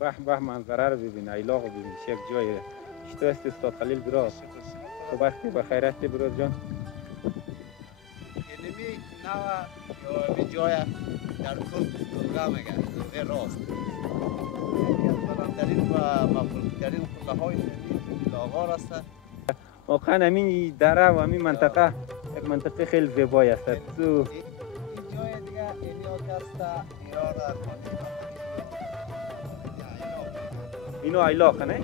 به به منظره رو ببین، ایلاق رو ببین، یک جای چطور است استاد خلیل برا؟ خوب است به خیر است برا جان؟ اینمی نوع یا جای در دلگاه میگه دلگاه راست یکی از بلندترین و مفروضترین قله های لاغار است. واقعا همین دره و همین منطقه یک منطقه خیلی زیبایی است. این جای دیگه ایلیاک است، اینو ایلاق نه؟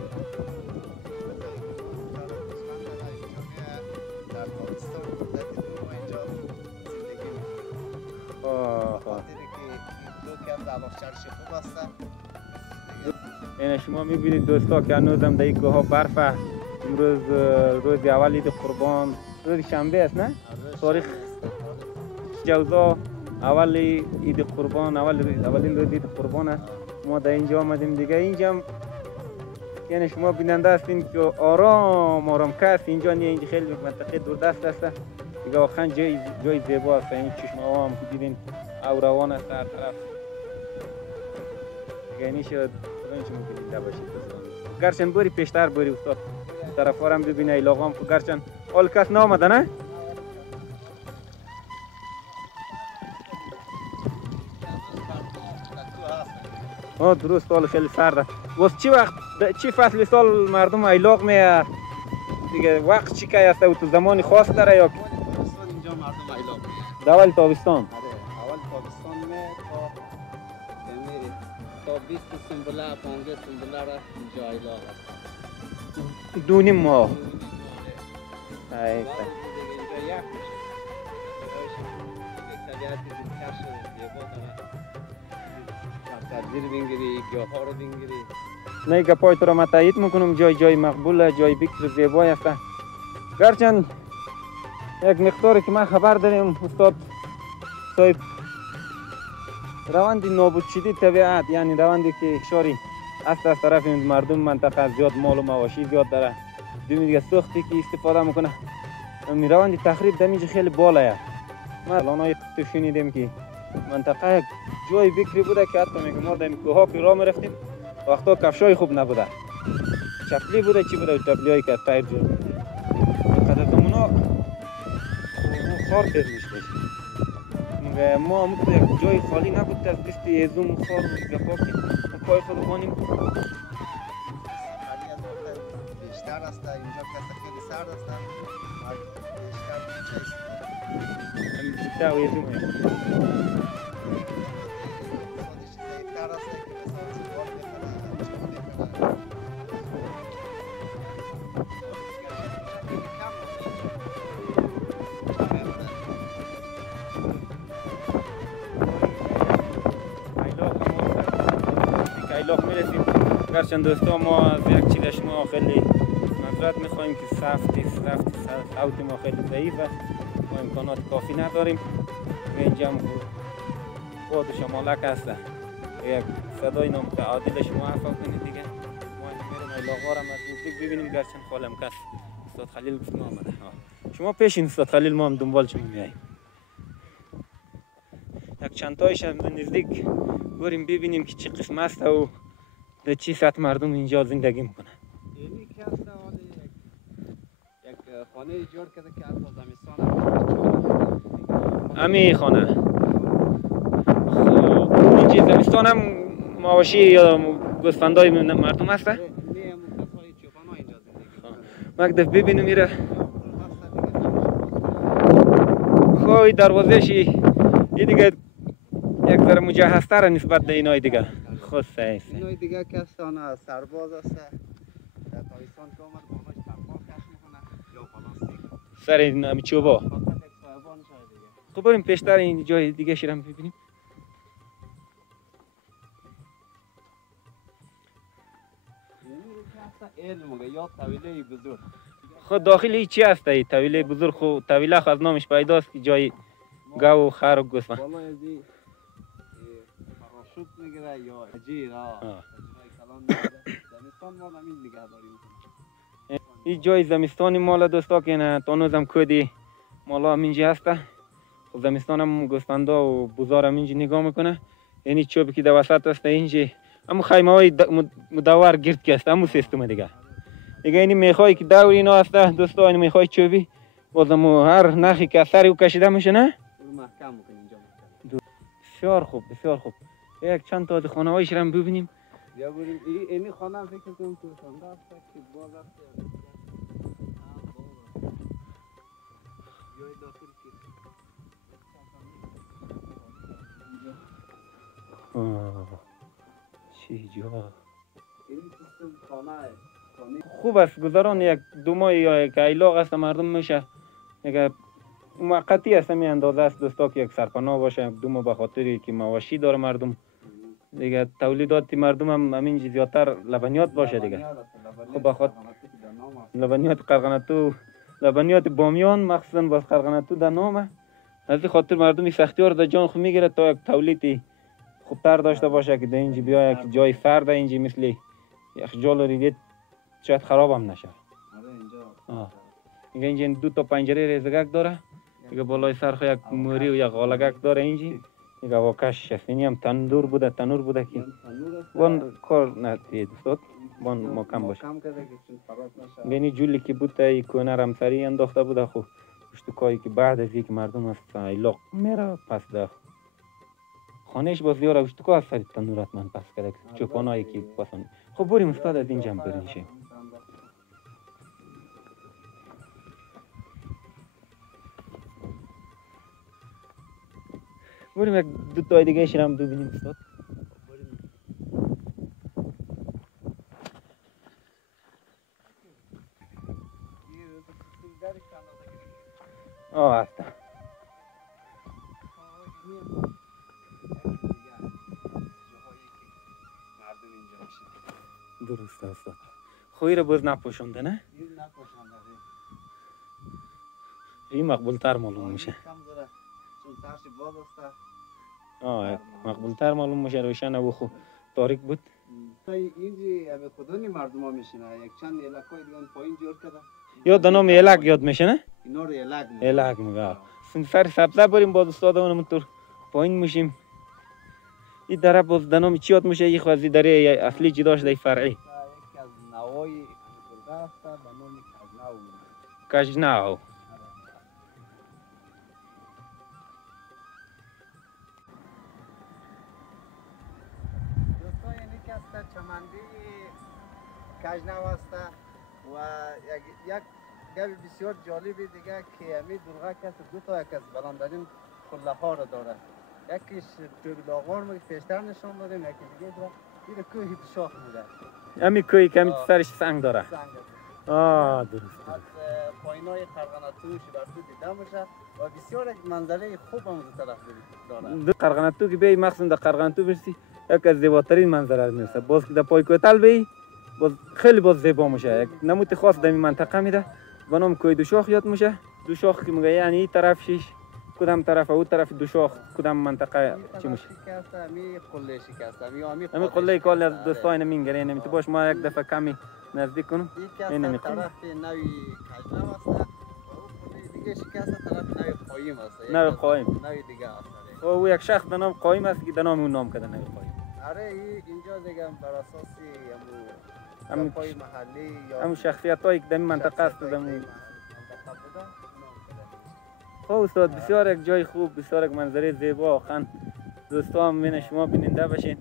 در تابستان مدت دو ماه اینجا زندگی میکنه. خاطری که این دو کم دماغچرش خوب است. این شما میبینید دوستا که هنوزم در این کوه ها برفه. امروز روز اول عید قربان، روز شنبه است نه؟ تاریخ جوزا اول عید قربان، اولین روز عید قربان است. ما در اینجا آمدیم دیگه. اینجا یعنی شما بیننده هستین که آرام آرام کس اینجا نیه. اینجا خیلی منطقه دوردست است دیگه. واقعا جای زیبا است. این چشمه ها هم که دیدین او روان است هر طرف دیگه. اینی شد اینچه ممکن دیده باشید. گرچن بری پیشتر بری استاد طرف ها هم ببینه ایلاغ هم. گرچن حال کس نامده نه؟ درست حال خیلی سرده. واسه چی وقت چی فصل سال مردم ایلاق میه دیگه؟ وقت چی که است و تو زمانی خاص داره یا تابستان اینجا مردم ایلاق میه. اول تابستان؟ اول تابستان میه تا 20 سنبله 15 سنبله را اینجا ایلاق است. دونیم ماه. اینجا یک طبیعت دلکش زیبا داره. تبدیل بینگیری، گیاه ها رو بینگیری. نه گپای تو را من تایید میکنم. جای مقبوله، جای بکر زیبایی است. گرچند یک مقداری که من خبر داریم استاد صاحب، روند نابود شدی طبیعت، یعنی روندی که اشاری است از طرف مردم منطقه زیاد مال و مواشی زیاد داره. دومی دیگه سوختی که استفاده میکنه. می روند تخریب دمیج خیلی بالایه. ما الان تو شنیدیم که منطقه جای بکری بوده که حتی میگم ما در کوها که راه میرفتیم وقتا کفشای خوب نبوده، چپلی بوده چی بوده، چپلیایی که از تایر جور قدرتمونا خار تیر میشه. ما همون یک جای خالی نبود از دست ایزون خار و گپا که پای خود بانیم. بیشتر است اینجا کسی خیلی سرد است. بیشتر همین بیشتر و ایزون ایلاق میرسیم. گرچند دوستا ما از یک چیزش ما خیلی معذرت میخواهیم که صوت ما خیلی ضعیف است. ما امکانات کافی نداریم. اینجا باد و شمالک هست. یک صدای نامتعادلش موفق کنید دیگه. ما میریم ایلاغ‌ها را از نزدیک ببینیم. گرچند خالم کس استاد خلیل گفت ما آمده. شما پیشین استاد خلیل، ما هم دنبال شما میاییم. یک چند تایش هم نزدیک بریم ببینیم که چه قسم است و در چی سطح مردم اینجا زندگی میکنه. اینی که است یک خانه جور کرده که حتی زمستان امی خانه. خب اینجا زمستان هم مواشی یا گوسفندای مردم هست؟ نه، کسای چوپانا اینجا زندگی میکنه. مقدف ببینم میره. خب دروازه‌ش یه دیگه یک ذره مجهزتره نسبت به اینای دیگه. خود صحیح. اینای دیگه که آن سرباز است. در تابستان که آمد بالاش ترپال کش میکنه یا پلاستیک. سر این چوبا. فقط یک سایبان شاید دیگه. خب بریم پیشتر این جای دیگه شیرم ببینیم. علم یا طویله بزرگ. خود داخلی چی هست ای طویله بزرگ؟ خود طویله از نامش پیداست که جای گاو و خر و گوسفند. بالا از این پاراشوت میگیره یا اجیر کلان زمستان ما همین نگه داریم. این جای زمستانی مالا دوستا که نه تانوزم کودی مالا همینجا هسته. خب زمستان هم گوسفندا و بزار همینجا نگاه میکنه. یعنی چوبی که در وسط هست اینجا همون خیمه های مدور گرد که است همون سیستم دیگه این میخوای که دور اینا هست دوستان میخوای چوبی بازم هر نخی که سری او کشیده میشه نه محکم میکنیم اینجا بسیار خوب بسیار خوب یک چند تا خانه هایش رو ببینیم یا بریم اینی خانه هم فکر کنم تو خانه است که باز است جای داخل که چی جا این سیستم خانه خوب است گذران یک دو ماه یا یک ایلاق است مردم میشه یک موقتی است می اندازه است دوستا که یک سرپناه باشه یک دو ماه به خاطری که مواشی داره مردم دیگه تولیدات مردم هم همین زیادتر لبنیات باشه دیگه خب بخاطر لبنیات قرقنتو لبنیات بامیان مخصوصا باز قرقنتو در نامه از این خاطر مردم سختیار در جان خود میگیره تا یک تولیدی خوبتر داشته باشه که در اینجا بیا یک جای فرد اینجا مثل یک جال ریدید شاید خراب هم نشه اینجا دو تا پنجره ریزگک داره دیگه بالای سرخ یک موری و یک غالگک داره اینجا دیگه واکش است اینی هم تنور بوده که وان کار نتید استاد وان محکم باشه یعنی جولی که بود ای کنه رمسری انداخته بوده خب اشتکایی که بعد از یک مردم است ایلاق میره پس ده خانهش باز یاره اشتکا از سری تنورت من پس کرده چوپانایی که پسند خب بریم استاد از اینجا هم بریم بریم یک دو تا دیگه ایش هم ببینیم استاد هسته درسته استاد خوی رو باز نپوشنده نه؟ این مقبول تر معلوم میشه مقبول تر معلوم میشه روشن و خوب تاریک بود اینجا خودانی مردم ها میشنه یک چند الک های دیگه پایین جور کرده یا دنام الک یاد میشه نه؟ اینا رو الک میگه سر سبزه بریم باز استاد اونمونطور پایین میشیم این دره باز دنام چی یاد میشه یه خوازی دره اصلی چی داشت دی فرعی یکی از نوای انگورده است به نام کجناو دوستان اینی که است چمندی کجناو است و یک گل بسیار جالبی دیگه که امی درغه کس دو تا یک از بلندترین قله ها را داره یکیش توگلاغار میگه پیشتر نشان دادیم یکی دیگه داره این کوهی شاخ میده امی کوهی که امی سرش سنگ داره درست از پایینای قرقنتوش بر تو دیده میشه و بسیار یک منظره خوب هم از طرف داره قرقنتو که بیایی مخصوصا در قرقنتو برسی یک از زیباترین منظره میرسه باز که در پای کوتل بیایی باز خیلی باز زیبا میشه یک نمود خاص در این منطقه میده به نام کوه دوشاخ یاد میشه دوشاخ که میگه یعنی این طرف شیش کدام طرف او طرف دوشاخ کدام منطقه چی میشه امی قله شکسته امی قله کال از دوستان میگیره نمی تو باش ما یک دفعه کمی نزدیک کنم این نمی طرف نوی کجناو است و قله دیگه شکسته طرف نوی قایم است نوی قایم نوی دیگه است او یک شخص به نام قایم است که به نام اون نام کرده نوی قایم آره اینجا دیگه بر اساسی همون پای محلی یا همون شخصیتایی که در این منطقه است در خب استاد بسیار یک جای خوب بسیار یک منظره زیبا واقعا دوستان من شما بیننده باشین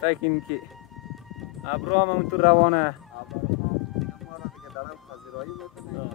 سعی کنین که ابرو هم اونطور روانه ما را دیگه دارم پذیرایی میکنه